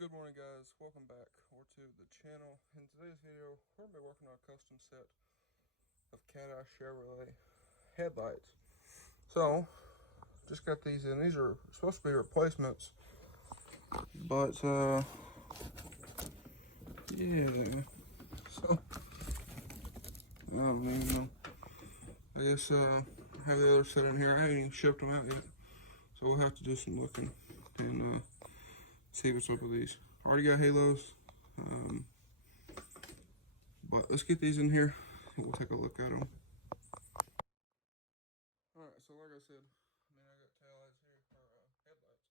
Good morning, guys. Welcome back to the channel. In today's video, we're going to be working on a custom set of Cateye Chevrolet headlights. So, just got these in. These are supposed to be replacements, but yeah. So, I don't even know. I guess I have the other set in here. I haven't even shipped them out yet, so we'll have to do some looking and see what's up with these. Already got halos, but let's get these in here and we'll take a look at them. Alright, so like I said, I got tail lights here, or headlights,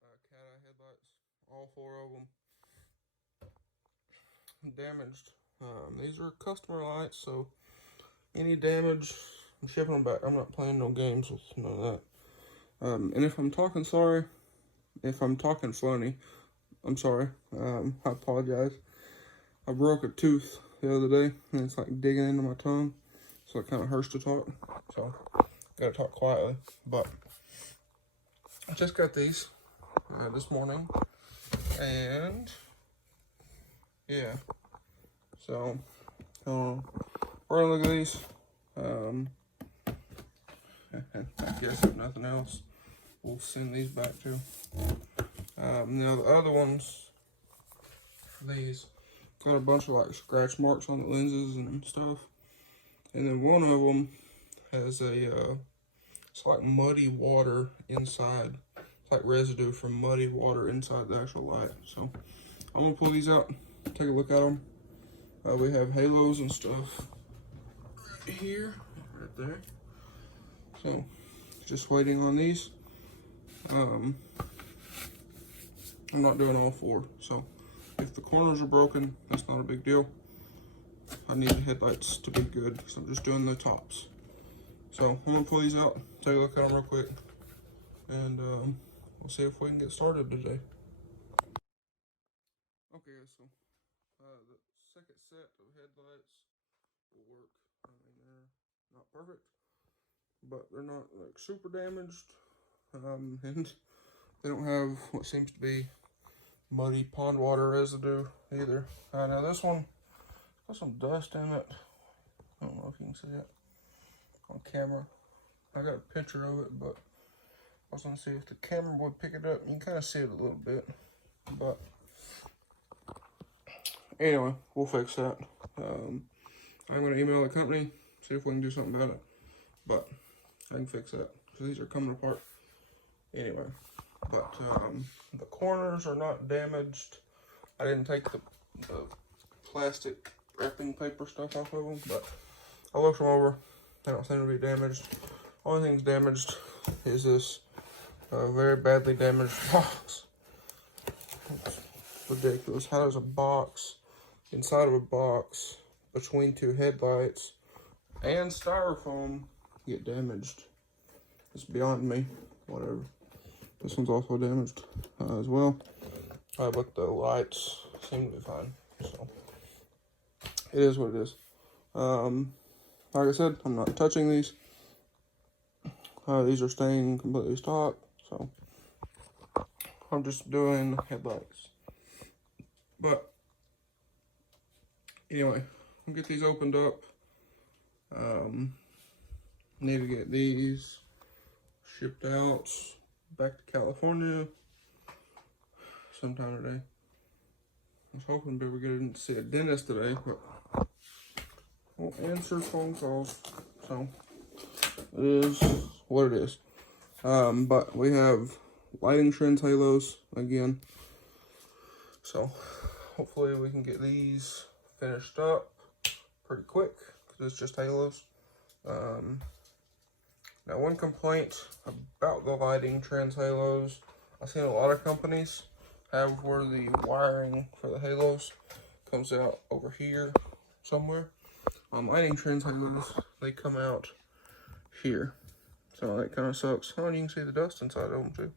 Cateye headlights, all four of them damaged. These are customer lights, so any damage, I'm shipping them back. I'm not playing no games with none of that. And if I'm talking sorry, if I'm talking funny, I'm sorry. I apologize. I broke a tooth the other day, and it's like digging into my tongue, so it kind of hurts to talk. So, gotta talk quietly. But I just got these this morning, and yeah. So, we're gonna look at these. I guess if nothing else, we'll send these back too. Now the other ones, these got a bunch of like scratch marks on the lenses and stuff, and then one of them has it's like muddy water inside. It's like residue from muddy water inside the actual light. So I'm gonna pull these out, take a look at them. We have halos and stuff right here, right there. So just waiting on these. I'm not doing all four, so if the corners are broken, that's not a big deal. I need the headlights to be good, so I'm just doing the tops. So I'm gonna pull these out, take a look at them real quick, and we'll see if we can get started today. Okay, so the second set of headlights will work. I mean, they're not perfect, but they're not like super damaged, and they don't have what seems to be muddy pond water residue either. Now this one got some dust in it. I don't know if you can see it on camera. I got a picture of it, but I was gonna see if the camera would pick it up. You can kind of see it a little bit, but anyway, we'll fix that. I'm gonna email the company, see if we can do something about it, but I can fix that because these are coming apart anyway. But the corners are not damaged. I didn't take the plastic wrapping paper stuff off of them, but I looked them over. They don't seem to be damaged. Only thing's damaged is this very badly damaged box. It's ridiculous. How does a box inside of a box between two headlights and styrofoam get damaged? It's beyond me. Whatever. This one's also damaged as well. But the lights seem to be fine. So it is what it is. Like I said, I'm not touching these. These are staying completely stock. So I'm just doing headlights. But anyway, I'll get these opened up. Need to get these shipped out back to California sometime today. I was hoping to be able to get in to see a dentist today, but won't answer phone calls, so it is what it is. But we have lighting trends halos again, so hopefully we can get these finished up pretty quick because it's just halos. Now, one complaint about the lighting trends halos, I've seen a lot of companies have where the wiring for the halos comes out over here somewhere. Lighting trends halos, they come out here. So that kind of sucks. Oh, and you can see the dust inside of them too.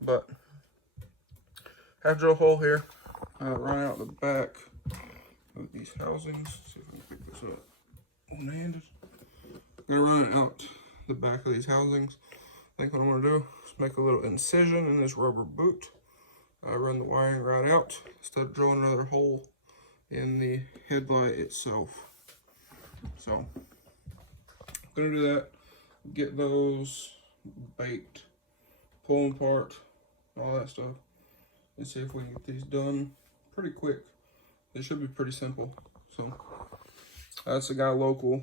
But have drill hole here, run out the back of these housings. Let's see if we can pick this up one-handed. Gonna run it out the back of these housings. I think what I'm gonna do is make a little incision in this rubber boot. run the wiring right out instead of drilling another hole in the headlight itself. So I'm gonna do that, get those baked, pull them apart, all that stuff, and see if we can get these done pretty quick. It should be pretty simple. So that's a guy local,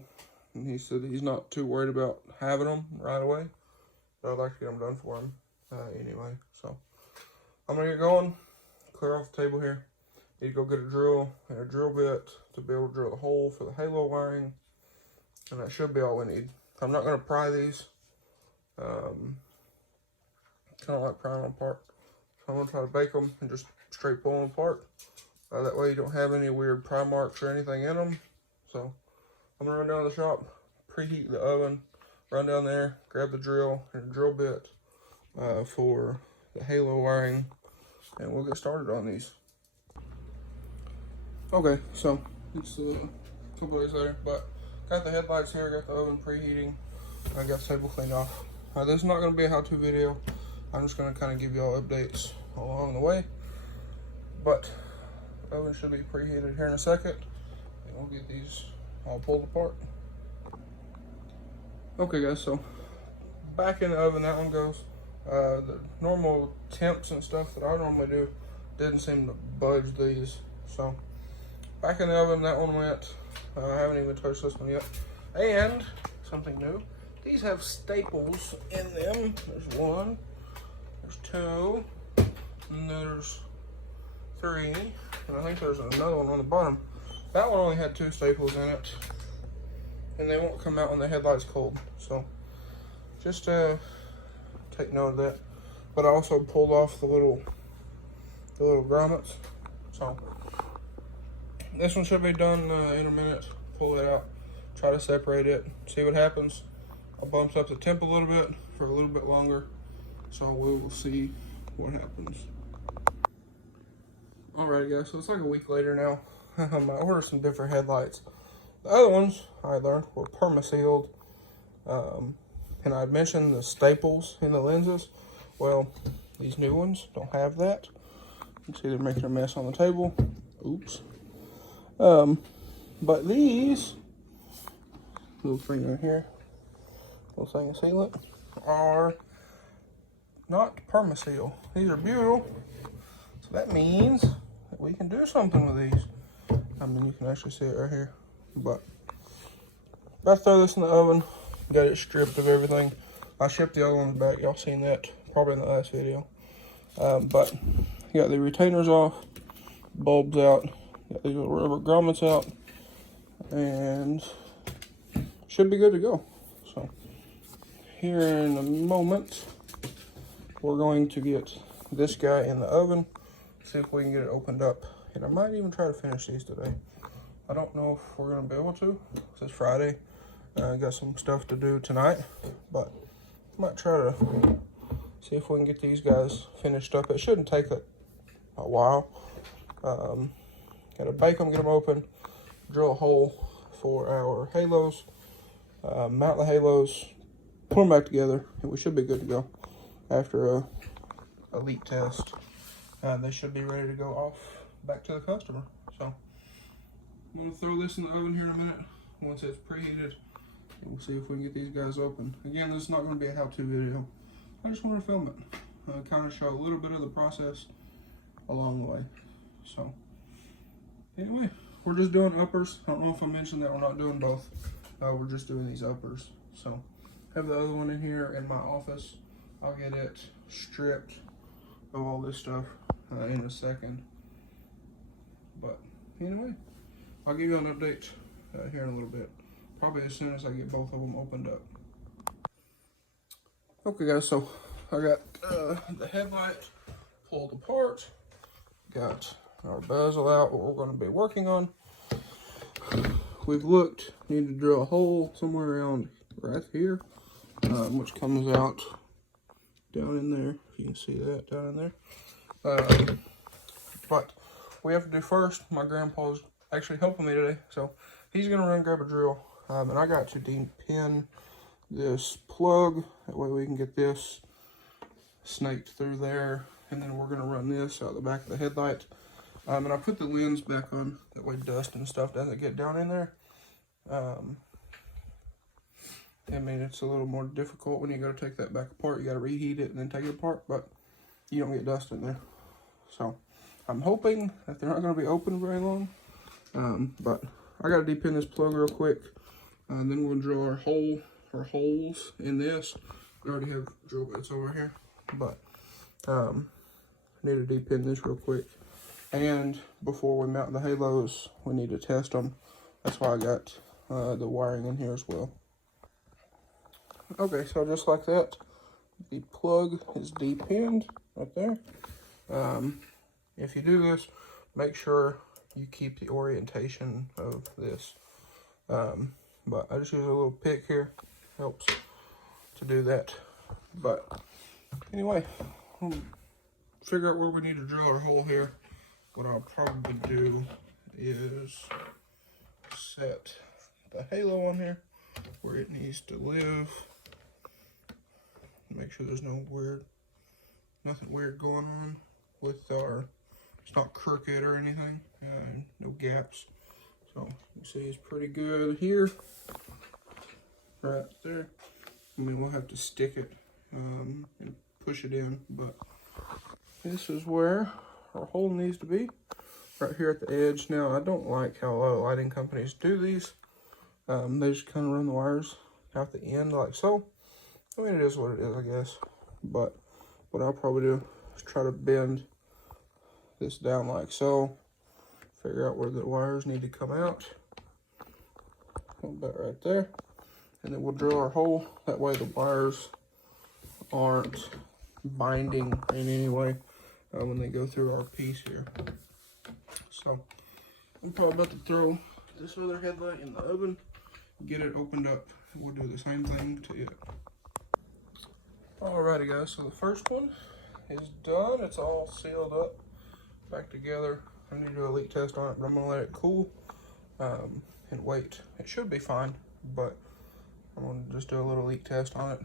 and he said he's not too worried about having them right away, but I'd like to get them done for him anyway. So I'm gonna get going, clear off the table here. Need to go get a drill and a drill bit to be able to drill a hole for the halo wiring, and that should be all we need. I'm not gonna pry these. Kind of like prying them apart. So I'm gonna try to bake them and just straight pull them apart. That way you don't have any weird pry marks or anything in them. So I'm gonna run down to the shop, preheat the oven, run down there, grab the drill and a drill bit for the halo wiring, and we'll get started on these. Okay, so it's a couple days later, but got the headlights here, got the oven preheating, I got the table cleaned off. This is not going to be a how-to video. I'm just going to kind of give you all updates along the way. But the oven should be preheated here in a second, and we'll get these all pulled apart. Okay guys, so back in the oven that one goes. The normal temps and stuff that I normally do didn't seem to budge these. So back in the oven that one went. I haven't even touched this one yet. And something new, these have staples in them. There's one, there's two, and there's three, and I think there's another one on the bottom. That one only had 2 staples in it, and they won't come out when the headlight's cold. So just take note of that. But I also pulled off the little grommets. So this one should be done in a minute. Pull it out, try to separate it, see what happens. I'll bump up the temp a little bit for a little bit longer, so we will see what happens. Alright guys, so it's like a week later now. I ordered some different headlights. The other ones I learned were perma-sealed, and I had mentioned the staples in the lenses. Well, these new ones don't have that. You can see they're making a mess on the table. Oops. But these little thing right here, little thing of sealant, are not perma-seal. These are butyl, so that means that we can do something with these. I mean, you can actually see it right here. But about to throw this in the oven, got it stripped of everything. I shipped the other ones back. Y'all seen that probably in the last video. But got the retainers off, bulbs out, got these little rubber grommets out, and should be good to go. So here in a moment, we're going to get this guy in the oven, see if we can get it opened up, and I might even try to finish these today. I don't know if we're going to be able to, because it's Friday. I got some stuff to do tonight, but I might try to see if we can get these guys finished up. It shouldn't take a while. Got to bake them, get them open, drill a hole for our halos, mount the halos, put them back together, and we should be good to go. After a leak test, they should be ready to go off back to the customer. So I'm going to throw this in the oven here in a minute once it's preheated, and we'll see if we can get these guys open. Again, this is not going to be a how-to video. I just want to film it, kind of show a little bit of the process along the way. So anyway, we're just doing uppers. I don't know if I mentioned that we're not doing both. We're just doing these uppers. So I have the other one in here in my office. I'll get it stripped of all this stuff in a second. But anyway, I'll give you an update here in a little bit. Probably as soon as I get both of them opened up. Okay guys, so I got the headlight pulled apart. Got our bezel out, what we're going to be working on. We've looked, need to drill a hole somewhere around right here, which comes out down in there. If you can see that down in there. But we have to do first, my grandpa's actually helping me today, so he's going to run grab a drill. And I got to pin this plug, that way we can get this snaked through there and then we're gonna run this out the back of the headlight. And I put the lens back on, that way dust and stuff doesn't get down in there. I mean, it's a little more difficult when you go to take that back apart. You got to reheat it and then take it apart, but you don't get dust in there. So I'm hoping that they're not going to be open very long. But I got to depin this plug real quick, and then we'll drill our holes in this. We already have drill bits over here, but I need to depin this real quick. And before we mount the halos, we need to test them. That's why I got the wiring in here as well. Okay, so just like that, the plug is depinned right there. If you do this, make sure you keep the orientation of this. But I just use a little pick here, helps to do that. But anyway, we'll figure out where we need to drill our hole here. What I'll probably do is set the halo on here where it needs to live. Make sure there's nothing weird going on with our, it's not crooked or anything, no gaps. So you see it's pretty good here, right there. I mean, we'll have to stick it and push it in, but this is where our hole needs to be, right here at the edge. Now, I don't like how a lot of lighting companies do these. They just kind of run the wires out the end like so. I mean, it is what it is, I guess. But what I'll probably do is try to bend this down like so. Figure out where the wires need to come out. A little bit right there. And then we'll drill our hole. That way the wires aren't binding in any way when they go through our piece here. So I'm probably about to throw this other headlight in the oven, get it opened up. We'll do the same thing to it. Alrighty guys, so the first one is done. It's all sealed up, back together. I need to do a leak test on it, but I'm gonna let it cool and wait. It should be fine, but I'm gonna just do a little leak test on it.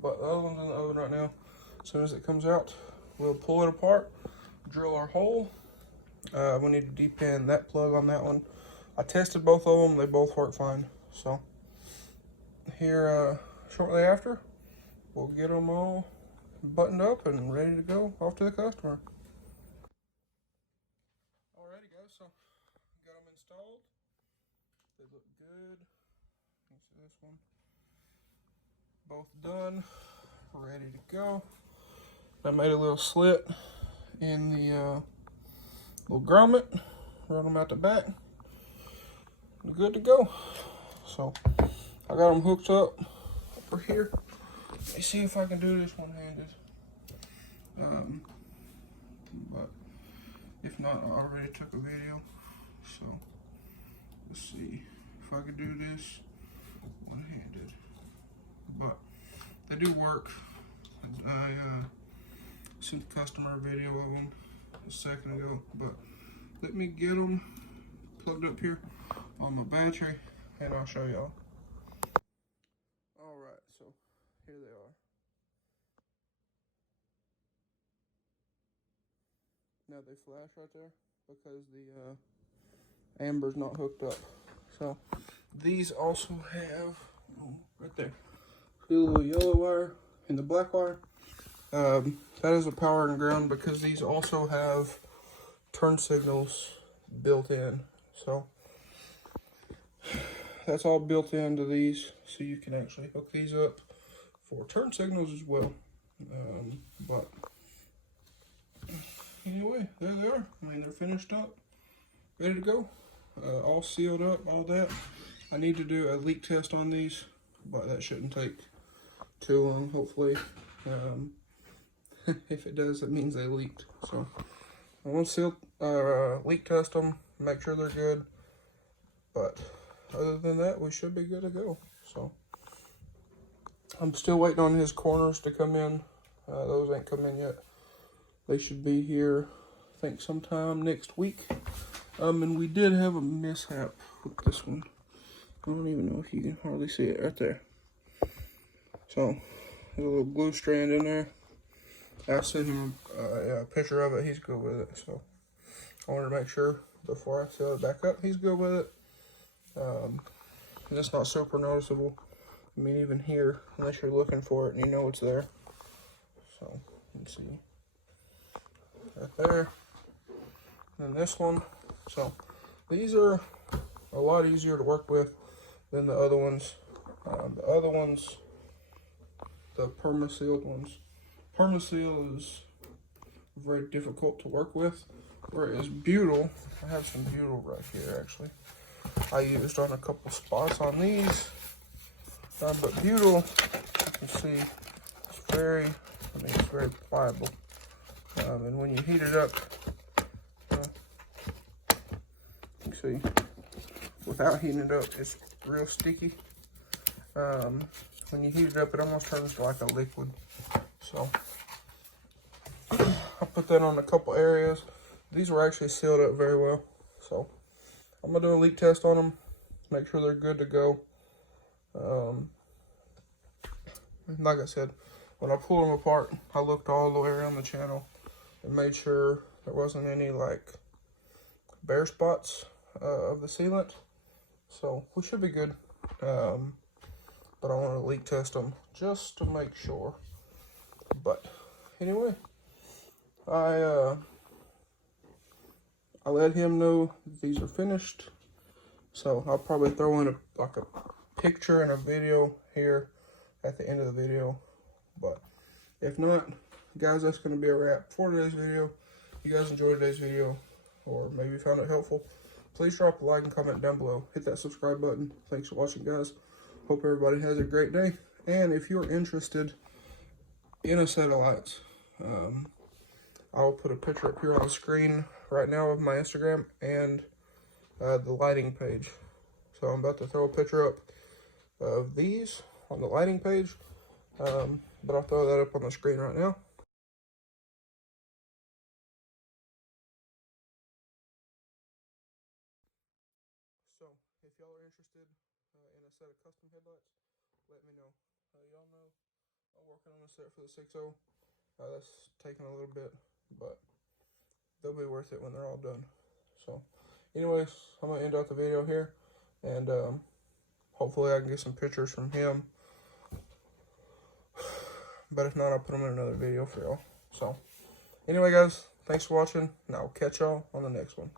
But the other one's in the oven right now. As soon as it comes out, we'll pull it apart, drill our hole. We need to depin that plug on that one. I tested both of them, they both work fine. So here shortly after, we'll get them all buttoned up and ready to go off to the customer. Alrighty guys, so got them installed. They look good. You can see this one. Both done, ready to go. I made a little slit in the little grommet, run them out the back. We're good to go. So I got them hooked up over here. Let me see if I can do this one-handed. But if not, I already took a video. So let's see if I can do this one-handed. But they do work. I sent a customer a video of them a second ago. But let me get them plugged up here on my battery and I'll show y'all. Alright, so here they are. Now they flash right there because the amber's not hooked up. So these also have, right there, the little yellow wire and the black wire. That is a power and ground because these also have turn signals built in. So that's all built into these, so you can actually hook these up for turn signals as well. But anyway, there they are. I mean, they're finished up, ready to go, all sealed up, all that. I need to do a leak test on these, but that shouldn't take too long, hopefully. If it does, it means they leaked. So I want to leak test them, make sure they're good. But other than that, we should be good to go. So I'm still waiting on his corners to come in. Those ain't come in yet. They should be here, I think, sometime next week. And we did have a mishap with this one. I don't even know if you can hardly see it right there. So there's a little glue strand in there. I sent him a picture of it. He's good with it. So I wanted to make sure before I seal it back up, he's good with it. And it's not super noticeable. I mean, even here, unless you're looking for it and you know it's there. So, let's see. Right there. And this one. So, these are a lot easier to work with than the other ones. The other ones, the perma-sealed ones. Perma-seal is very difficult to work with. Whereas butyl, I have some butyl right here actually. I used on a couple spots on these. But butyl, you can see, it's very pliable. And when you heat it up, you can see, without heating it up, it's real sticky. When you heat it up, it almost turns to like a liquid. So, I put that on a couple areas. These were actually sealed up very well. So, I'm going to do a leak test on them, make sure they're good to go. Like I said, when I pulled them apart, I looked all the way around the channel and made sure there wasn't any like bare spots of the sealant. So we should be good. But I want to leak test them just to make sure. But anyway, I let him know that these are finished. So I'll probably throw in a picture and a video here at the end of the video. But if not, guys, that's going to be a wrap for today's video. If you guys enjoyed today's video, or maybe found it helpful, please drop a like and comment down below. Hit that subscribe button. Thanks for watching, guys. Hope everybody has a great day. And if you're interested in a set of lights, I'll put a picture up here on the screen right now of my Instagram and the lighting page. So I'm about to throw a picture up of these on the lighting page, but I'll throw that up on the screen right now. So if y'all are interested in a set of custom headlights, let me know. Y'all know I'm working on a set for the 6.0. That's taking a little bit, but they'll be worth it when they're all done. So anyways, I'm going to end out the video here, and hopefully I can get some pictures from him. But if not, I'll put them in another video for y'all. So anyway, guys, thanks for watching, and I'll catch y'all on the next one.